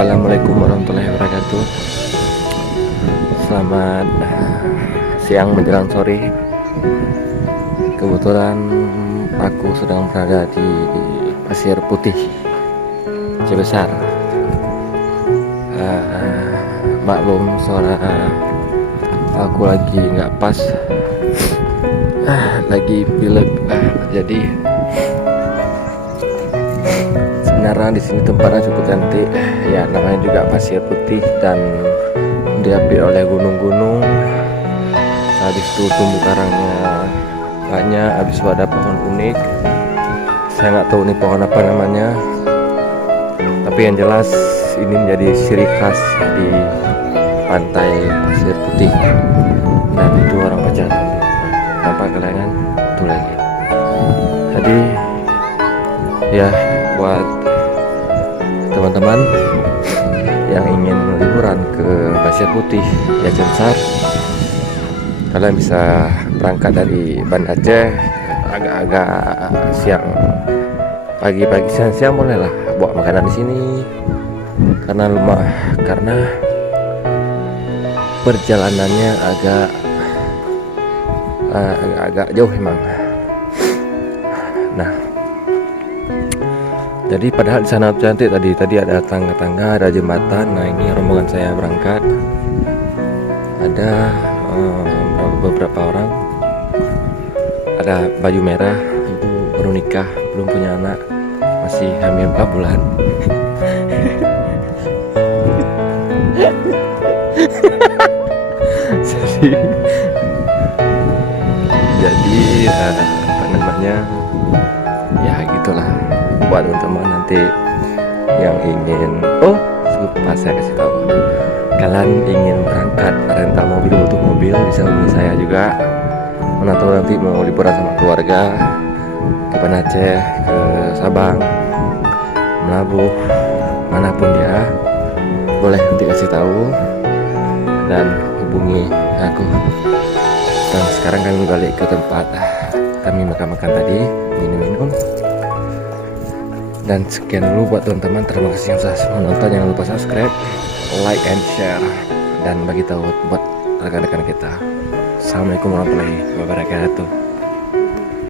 Assalamualaikum warahmatullahi wabarakatuh. Selamat siang menjelang sore. Kebetulan aku sedang berada di Pasir Putih Cibesar. Maklum suara aku lagi nggak pas, lagi pilek. Jadi sebenarnya di sini tempatnya cukup cantik, ya namanya juga Pasir Putih dan diapit oleh gunung-gunung. Habis itu tumbuh karangnya banyak, habis itu ada pohon unik. Saya nggak tahu ini pohon apa namanya, tapi yang jelas ini menjadi ciri khas di pantai Pasir Putih. Dan itu orang berjalan, nampak kalian itu lagi. Jadi ya, buat teman-teman yang ingin liburan ke Pasir Putih ya Cibesar, kalian bisa berangkat dari Banda Aceh agak-agak siang, pagi-pagi siang-siang boleh lah bawa makanan di sini, karena perjalanannya agak jauh emang. Nah, jadi padahal di sana cantik, tadi ada tangga-tangga, ada jembatan. Nah, ini rombongan saya berangkat. Ada beberapa orang. Ada baju merah, itu baru nikah, belum punya anak, masih hamil 4 bulan. jadi apa namanya, ya gitulah. Buat teman-teman nanti yang ingin, lupa saya kasih tahu, kalian ingin berangkat rental mobil, butuh mobil, bisa hubungi saya juga. Mana tahu nanti mau liburan sama keluarga ke Banda Aceh, ke Sabang, Melabuh, manapun ya, boleh nanti kasih tahu dan hubungi aku. Dan sekarang kami balik ke tempat kami makan-makan tadi, minum-minum. Dan sekian dulu buat teman-teman. Terima kasih yang sudah menonton. Jangan lupa subscribe, like, and share, dan bagi tahu buat rekan-rekan kita. Assalamualaikum warahmatullahi wabarakatuh.